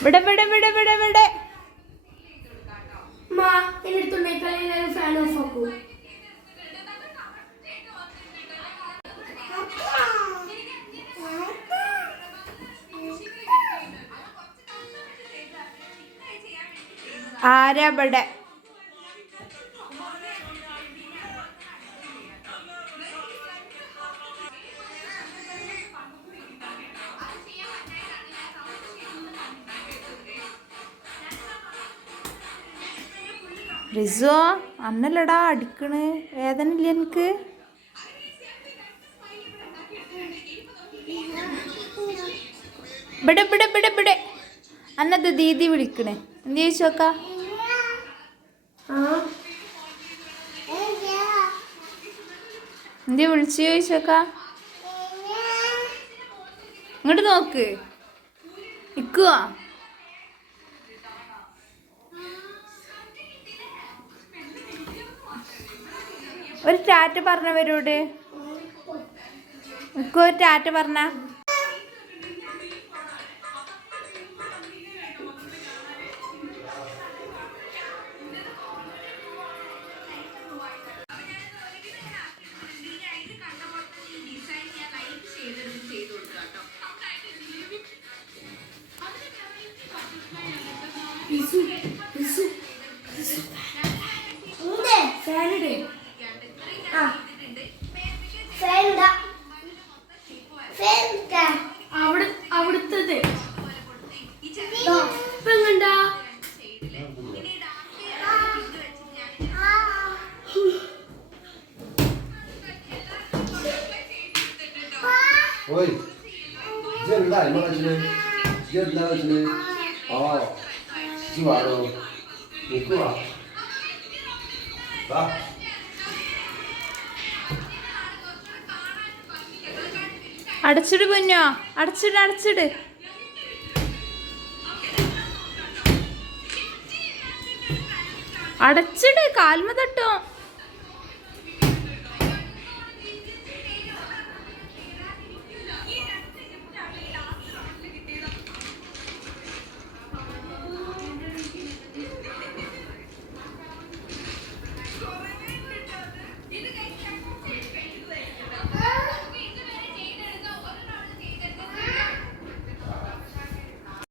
ഇവിടെ ഇവിടെ ഇവിടെ ഇവിടെ ഇവിടെ ഫാൻ ഓഫ് ആക്കൂ. ആരാ ഇവിടെ? റിസോ അന്നല്ലടാ അടിക്കണ്, വേദന ഇല്ല എനിക്ക്? ഇവിടെ ഇവിടെ ഇവിടെ ഇവിടെ അന്നത് ദീദി വിളിക്കണേ, എന്ത് ചോദിച്ചോക്കാ? എന്ത് വിളിച്ചു ചോദിച്ചോക്കാ? ഇങ്ങോട്ട് നോക്ക്, നിക്കുവാ. ഒരു ടാറ്റ പറഞ്ഞവരോട് നിക്കോ, ഒരു ടാറ്റ പറഞ്ഞ. അവിടുത്തത് Oi, dia enggak, mana sini? Dia enggak sini. Oh, jiwaro, itu ah, bah. അടച്ചിട് പൊന്നോ, അടച്ചിട് അടച്ചിട്. അടച്ചിട്, കാൽമ തട്ടോ.